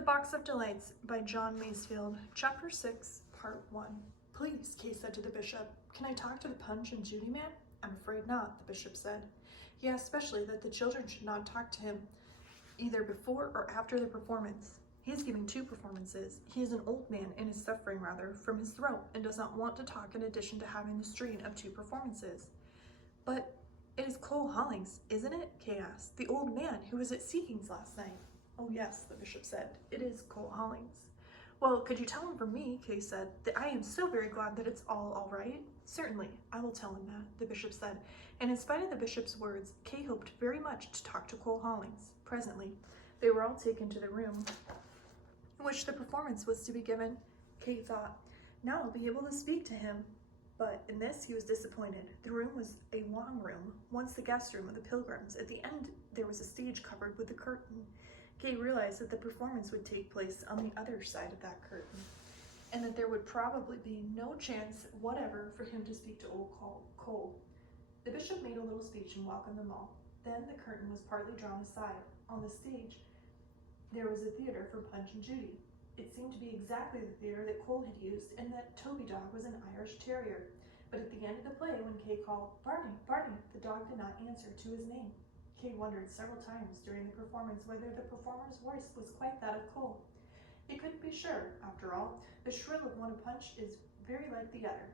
The Box of Delights by John Masefield, Chapter 6, Part 1. Please, Kay said to the bishop, can I talk to the Punch and Judy man? I'm afraid not, the bishop said. He asked especially that the children should not talk to him either before or after the performance. He is giving 2 performances. He is an old man and is suffering rather from his throat and does not want to talk in addition to having the strain of 2 performances. But it is Cole Hollings, isn't it? Kay asked. The old man who was at Seekings last night. Oh yes, the bishop said. It is Cole Hollings. Well, could you tell him for me, Kay said, that I am so very glad that it's all right? Certainly, I will tell him that, the bishop said. And in spite of the bishop's words, Kay hoped very much to talk to Cole Hollings. Presently, they were all taken to the room in which the performance was to be given. Kay thought, now I'll be able to speak to him. But in this he was disappointed. The room was a long room, once the guest room of the Pilgrims. At the end there was a stage covered with a curtain. Kay realized that the performance would take place on the other side of that curtain, and that there would probably be no chance whatever for him to speak to old Cole. The bishop made a little speech and welcomed them all. Then the curtain was partly drawn aside. On the stage there was a theater for Punch and Judy. It seemed to be exactly the theater that Cole had used, and that Toby dog was an Irish terrier. But at the end of the play, when Kay called, Barney, Barney, the dog did not answer to his name. Kay wondered several times during the performance whether the performer's voice was quite that of Cole. He couldn't be sure, after all. The shrill of one of Punch is very like the other.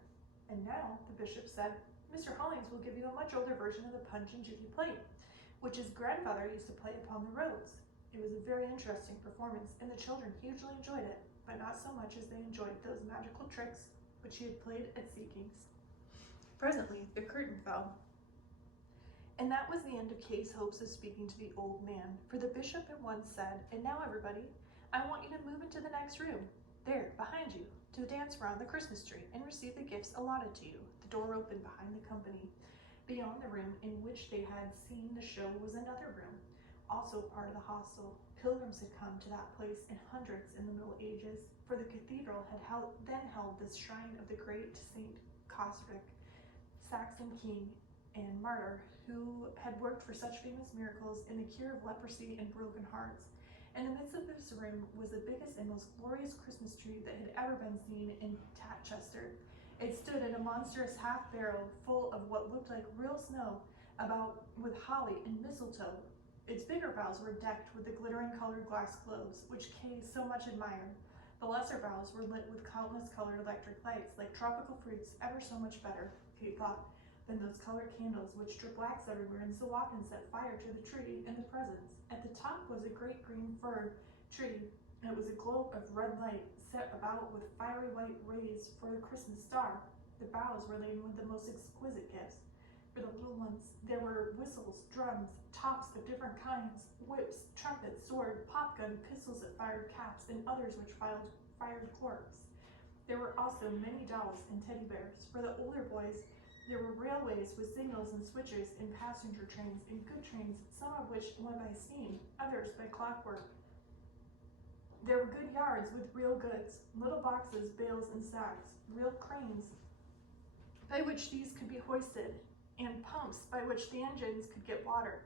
And now, the bishop said, Mr. Hollings will give you a much older version of the Punch and Judy play, which his grandfather used to play upon the roads. It was a very interesting performance, and the children hugely enjoyed it, but not so much as they enjoyed those magical tricks which he had played at Seekings. Presently, the curtain fell. And that was the end of Kay's hopes of speaking to the old man, for the bishop at once said, and now everybody, I want you to move into the next room, there, behind you, to dance around the Christmas tree and receive the gifts allotted to you. The door opened behind the company. Beyond the room in which they had seen the show was another room, also part of the hostel. Pilgrims had come to that place in hundreds in the Middle Ages, for the cathedral had then held the shrine of the great Saint Cosric, Saxon king and martyr, who had worked for such famous miracles in the cure of leprosy and broken hearts. In the midst of this room was the biggest and most glorious Christmas tree that had ever been seen in Tatchester. It stood in a monstrous half barrel full of what looked like real snow, about with holly and mistletoe. Its bigger boughs were decked with the glittering colored glass globes, which Kay so much admired. The lesser boughs were lit with countless colored electric lights, like tropical fruits, ever so much better, Kay thought, than those colored candles which drip wax everywhere and so often set fire to the tree and the presents. At the top was a great green fir tree, and it was a globe of red light set about with fiery white rays for the Christmas star. The boughs were laden with the most exquisite gifts. For the little ones, there were whistles, drums, tops of different kinds, whips, trumpets, sword, popgun, pistols that fired caps, and others which fired corks. There were also many dolls and teddy bears. For the older boys, there were railways with signals and switches, and passenger trains, and good trains, some of which went by steam, others by clockwork. There were good yards with real goods, little boxes, bales, and sacks, real cranes by which these could be hoisted, and pumps by which the engines could get water.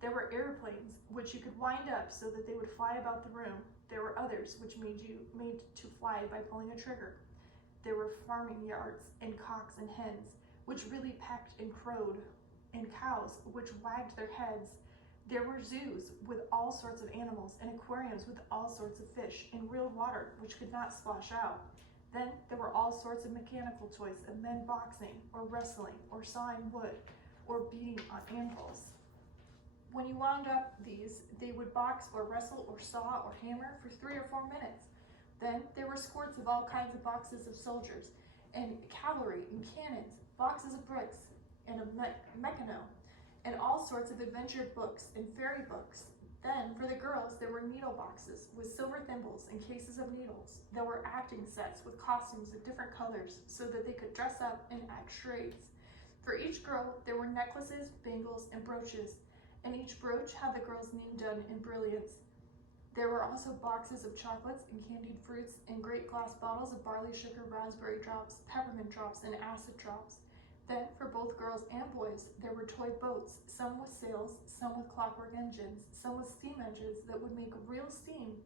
There were airplanes which you could wind up so that they would fly about the room. There were others which made to fly by pulling a trigger. There were farming yards, and cocks and hens, which really pecked and crowed, and cows which wagged their heads. There were zoos with all sorts of animals, and aquariums with all sorts of fish, and real water which could not splash out. Then there were all sorts of mechanical toys of men boxing, or wrestling, or sawing wood, or beating on anvils. When you wound up these, they would box or wrestle or saw or hammer for 3 or 4 minutes. Then there were scores of all kinds of boxes of soldiers, and cavalry, and cannons, boxes of bricks, and of mechano, and all sorts of adventure books and fairy books. Then, for the girls, there were needle boxes with silver thimbles and cases of needles. There were acting sets with costumes of different colors so that they could dress up and act charades. For each girl, there were necklaces, bangles, and brooches, and each brooch had the girl's name done in brilliants. There were also boxes of chocolates and candied fruits, and great glass bottles of barley sugar, raspberry drops, peppermint drops, and acid drops. Then, for both girls and boys, there were toy boats, some with sails, some with clockwork engines, some with steam engines that would make real steam,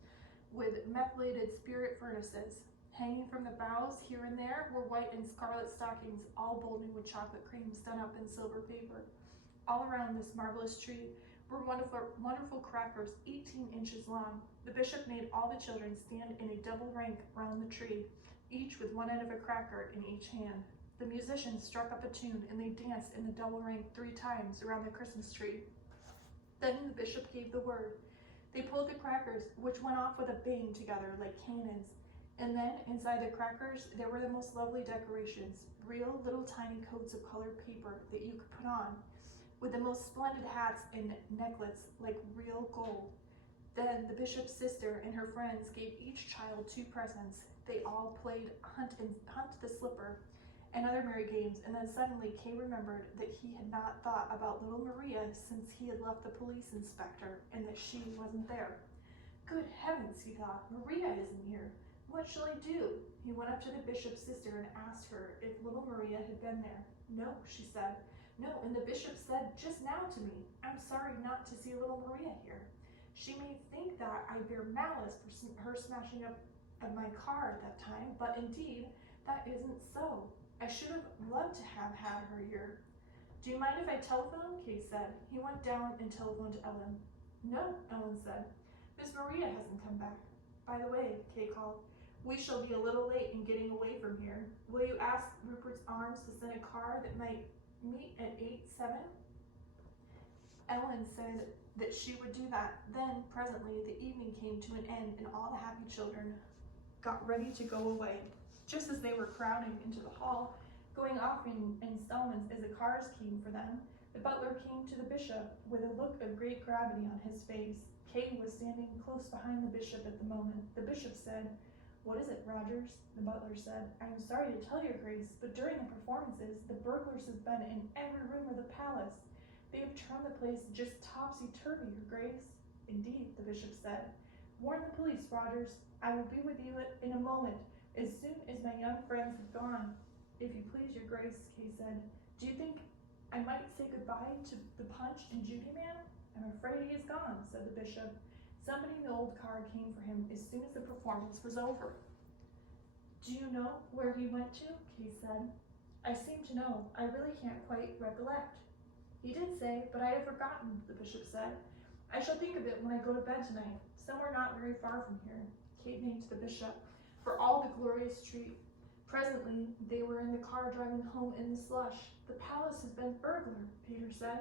with methylated spirit furnaces. Hanging from the boughs here and there were white and scarlet stockings, all bolted with chocolate creams done up in silver paper. All around this marvelous tree were wonderful crackers 18 inches long. The bishop made all the children stand in a double rank round the tree, each with one end of a cracker in each hand. The musicians struck up a tune, and they danced in the double rank 3 times around the Christmas tree. Then the bishop gave the word. They pulled the crackers, which went off with a bang together like cannons. And then, inside the crackers, there were the most lovely decorations, real little tiny coats of colored paper that you could put on, with the most splendid hats and necklets like real gold. Then the bishop's sister and her friends gave each child 2 presents. They all played hunt the slipper and other merry games, and then suddenly Kay remembered that he had not thought about little Maria since he had left the police inspector, and that she wasn't there. Good heavens, he thought, Maria isn't here. What shall I do? He went up to the bishop's sister and asked her if little Maria had been there. No, she said. No, and the bishop said just now to me, I'm sorry not to see little Maria here. She may think that I bear malice for her smashing up at my car at that time, but indeed, that isn't so. I should have loved to have had her here. Do you mind if I telephone? Kay said. He went down and telephoned to Ellen. No, Ellen said. Miss Maria hasn't come back. By the way, Kay called, we shall be a little late in getting away from here. Will you ask Rupert's Arms to send a car that might meet at 8:07? Ellen said that she would do that. Then, presently, the evening came to an end, and all the happy children got ready to go away. Just as they were crowding into the hall, going off in installments as the cars came for them, the butler came to the bishop with a look of great gravity on his face. Kay was standing close behind the bishop at the moment. The bishop said, What is it, Rogers? The butler said, I am sorry to tell your grace, but during the performances, the burglars have been in every room of the palace. They have turned the place just topsy-turvy, your grace. Indeed, the bishop said. Warn the police, Rogers. I will be with you in a moment, as soon as my young friends have gone. If you please, your grace, Kay said. Do you think I might say goodbye to the Punch and Judy man? I'm afraid he is gone, said the bishop. Somebody in the old car came for him as soon as the performance was over. Do you know where he went to? Kay said. I seem to know. I really can't quite recollect. He did say, but I have forgotten, the bishop said. I shall think of it when I go to bed tonight, somewhere not very far from here. Kay thanked the bishop for all the glorious treat. Presently, they were in the car driving home in the slush. The palace has been burglared, Peter said.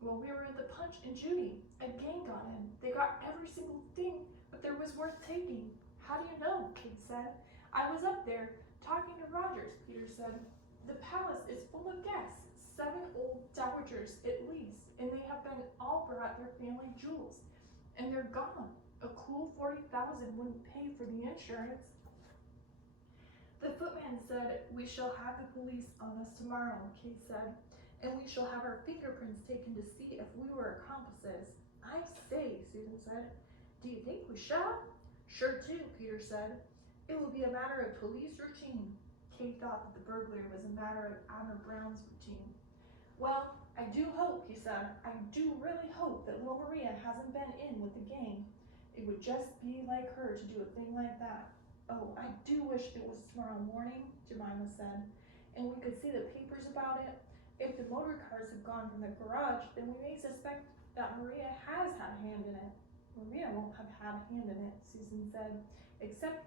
Well, we were at the Punch and Judy. A gang got in. They got every single thing, but there was worth taking. How do you know? Kate said. I was up there talking to Rogers, Peter said. The palace is full of guests, 7 old dowagers at least, and they have been all brought their family jewels, and they're gone. A cool 40,000 wouldn't pay for the insurance. The footman said, we shall have the police on us tomorrow, Kate said, and we shall have our fingerprints taken to see if we were accomplices. I say, Susan said, do you think we shall? Sure do, Peter said. It will be a matter of police routine. Kate thought that the burglary was a matter of Abner Brown's routine. Well, I do hope, he said, I do really hope that little Maria hasn't been in with the gang. It would just be like her to do a thing like that. Oh, I do wish it was tomorrow morning, Jemima said, and we could see the papers about it. If the motor cars have gone from the garage, then we may suspect that Maria has had a hand in it. Maria won't have had a hand in it, Susan said, except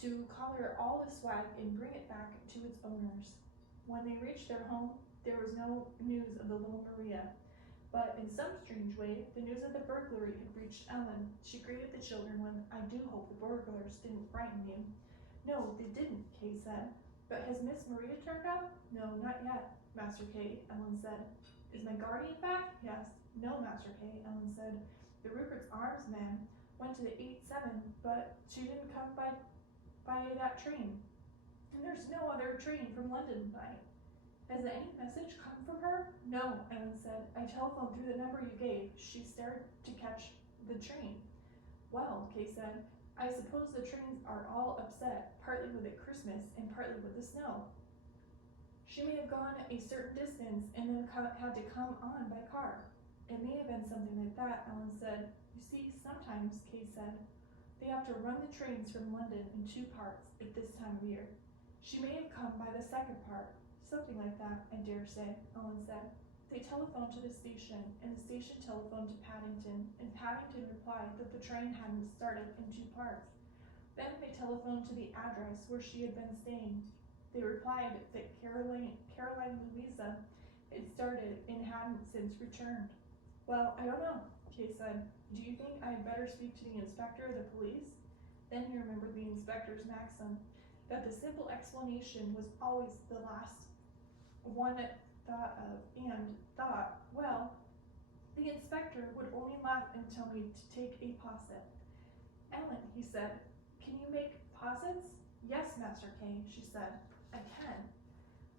to collar all the swag and bring it back to its owners. When they reached their home, there was no news of the little Maria. But in some strange way, the news of the burglary had reached Ellen. She greeted the children with, I do hope the burglars didn't frighten you. No, they didn't, Kay said. But has Miss Maria turned up? No, not yet, Master Kay, Ellen said. Is my guardian back? He asked. No, Master Kay, Ellen said. The Rupert's Arms man went to the 8:07, but she didn't come by that train. And there's no other train from London tonight. Has any message come from her? No, Ellen said. I telephoned through the number you gave. She started to catch the train. Well, Kay said, I suppose the trains are all upset, partly with the Christmas and partly with the snow. She may have gone a certain distance and then had to come on by car. It may have been something like that, Ellen said. You see, sometimes, Kay said. They have to run the trains from London in 2 parts at this time of year. She may have come by the 2nd part. Something like that, I dare say, Ellen said. They telephoned to the station, and the station telephoned to Paddington, and Paddington replied that the train hadn't started in 2 parts. Then they telephoned to the address where she had been staying. They replied that Caroline Louisa had started and hadn't since returned. Well, I don't know, Kay said. Do you think I had better speak to the inspector of the police? Then he remembered the inspector's maxim, that the simple explanation was always the last one thought of, and thought, well, the inspector would only laugh and tell me to take a posset. Ellen, he said, can you make possets? Yes, Master Kay, she said. I can.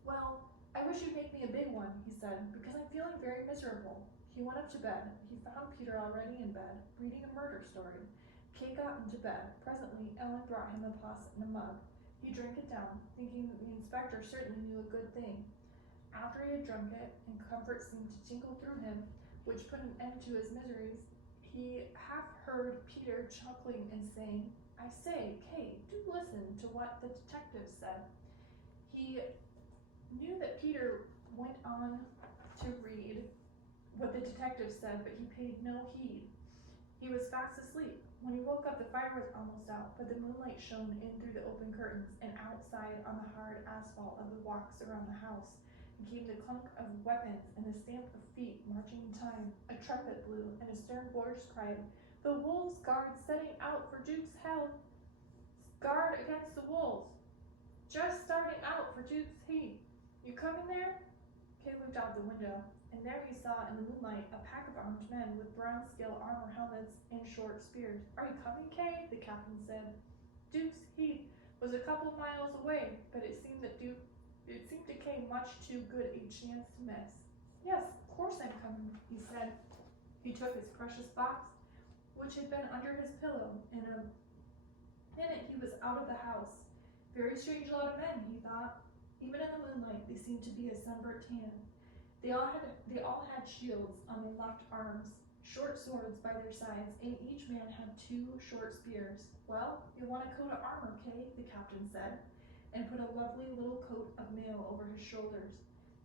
Well, I wish you'd make me a big one, he said, because I'm feeling very miserable. He went up to bed. He found Peter already in bed, reading a murder story. Kay got into bed. Presently, Ellen brought him a posset and a mug. He drank it down, thinking that the inspector certainly knew a good thing. After he had drunk it, and comfort seemed to tinkle through him, which put an end to his miseries, he half heard Peter chuckling and saying, I say, Kay, do listen to what the detective said. He knew that Peter went on to read what the detective said, but he paid no heed. He was fast asleep. When he woke up, the fire was almost out, but the moonlight shone in through the open curtains, and outside on the hard asphalt of the walks around the house came the clunk of weapons and the stamp of feet marching in time. A trumpet blew, and a stern voice cried, The wolves' guard setting out for Duke's Hill. Guard against the wolves. Just starting out for Duke's Heath. You coming there? Kay looked out the window, and there he saw in the moonlight a pack of armed men with bronze-scale armor helmets and short spears. Are you coming, Kay? The captain said. Duke's Heath was a couple miles away, but it seemed to Kay much too good a chance to miss. Yes, of course I'm coming, he said. He took his precious box, which had been under his pillow, and in it he was out of the house. Very strange lot of men, he thought. Even in the moonlight, they seemed to be a sunburnt tan. They all had shields on their left arms, short swords by their sides, and each man had 2 short spears. Well, you want a coat of armor, Kay, the captain said, and put a lovely little coat of mail over his shoulders.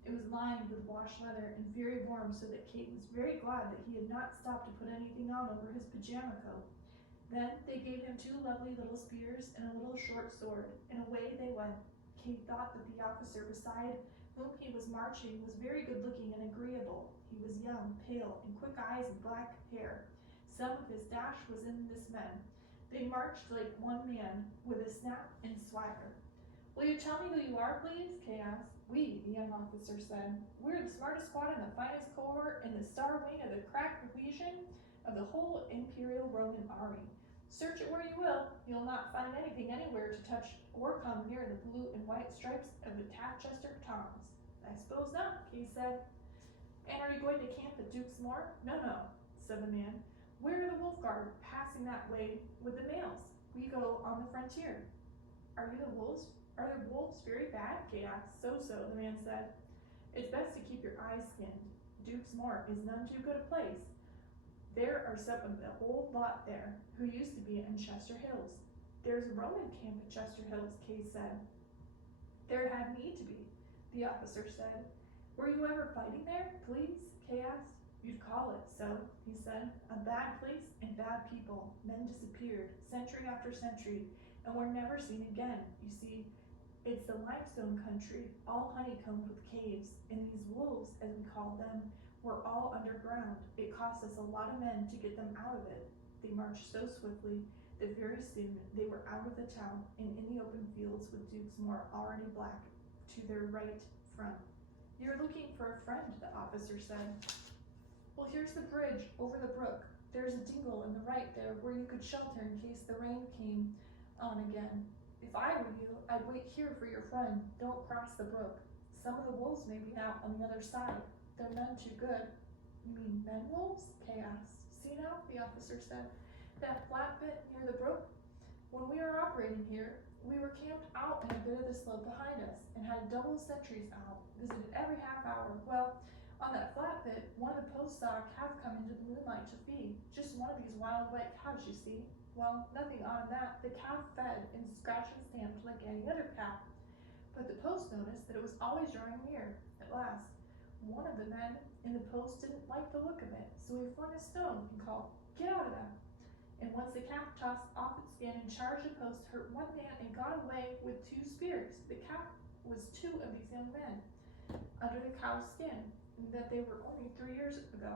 It was lined with wash leather and very warm, so that Kate was very glad that he had not stopped to put anything on over his pajama coat. Then they gave him 2 lovely little spears and a little short sword, and away they went. Kate thought that the officer beside whom he was marching was very good-looking and agreeable. He was young, pale, and quick eyes and black hair. Some of his dash was in this men. They marched like one man, with a snap and swagger. Will you tell me who you are, please? Kay asked. We, the young officer said. We're the smartest squad in the finest cohort in the star wing of the crack division of the whole Imperial Roman army. Search it where you will, you'll not find anything anywhere to touch or come near the blue and white stripes of the Tatchester Toms. I suppose not, Kay said. And are you going to camp at Duke's Moor? No, said the man. We're the Wolf Guard, passing that way with the mails. We go on the frontier. Are the wolves very bad? Kay asked. So, the man said. It's best to keep your eyes skinned. Duke's Moor is none too good a place. There are some of the old lot there who used to be in Chester Hills. There's a Roman camp at Chester Hills, Kay said. There had need to be, the officer said. Were you ever fighting there, please? Kay asked. You'd call it so, he said. A bad place and bad people. Men disappeared, century after century, and were never seen again. You see, it's the limestone country, all honeycombed with caves, and these wolves, as we call them, were all underground. It cost us a lot of men to get them out of it. They marched so swiftly that very soon they were out of the town and in the open fields with Duke's Moor already black to their right front. You're looking for a friend, the officer said. Well, here's the bridge over the brook. There's a dingle in the right there where you could shelter in case the rain came on again. If I were you, I'd wait here for your friend. Don't cross the brook. Some of the wolves may be out on the other side. They're none too good. You mean men wolves? Kay asked. See now, the officer said. That flat bit near the brook? When we were operating here, we were camped out in a bit of the slope behind us and had double sentries out, visited every half hour. Well, On that flatbed, one of the posts saw a calf come into the moonlight to feed. Just one of these wild white calves, you see. Well, nothing odd in that. The calf fed and scratched and stamped like any other calf. But the post noticed that it was always drawing near. At last, one of the men in the post didn't like the look of it, so he flung a stone and called, "Get out of there!" And once the calf tossed off its skin and charged the post, hurt one man and got away with 2 spears. The calf was 2 of these young men under the cow's skin, and that they were only 3 years ago.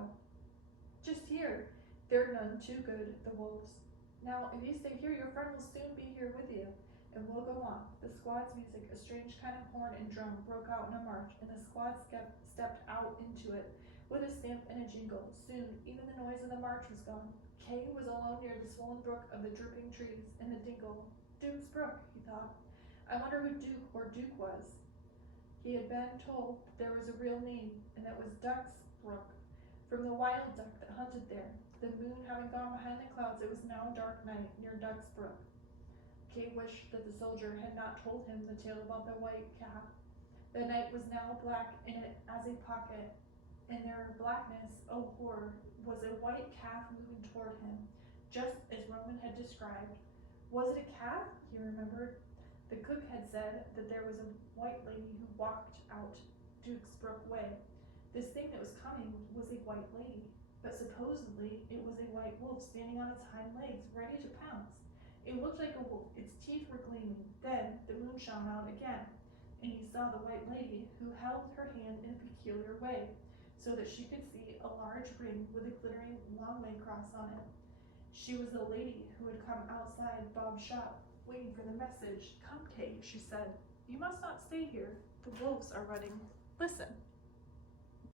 Just here, they're none too good, the wolves. Now, if you stay here, your friend will soon be here with you, and we'll go on. The squad's music, a strange kind of horn and drum, broke out in a march, and the squad stepped out into it with a stamp and a jingle. Soon, even the noise of the march was gone. Kay was alone near the swollen brook of the dripping trees and the dingle. Duke's brook, he thought. I wonder who Duke or Duke was. He had been told there was a real name, and that was Duck's Brook, from the wild duck that hunted there. The moon having gone behind the clouds, it was now dark night near Duck's Brook. Kay wished that the soldier had not told him the tale about the white calf. The night was now black in it as a pocket. In their blackness, oh horror, was a white calf moving toward him, just as Roman had described. Was it a calf? He remembered. The cook had said that there was a white lady who walked out Duke's Brook way. This thing that was coming was a white lady, but supposedly it was a white wolf standing on its hind legs, ready to pounce. It looked like a wolf. Its teeth were gleaming. Then the moon shone out again, and he saw the white lady, who held her hand in a peculiar way, so that she could see a large ring with a glittering long way cross on it. She was the lady who had come outside Bob's shop, waiting for the message. "Come, Kay," she said. "You must not stay here. The wolves are running. Listen."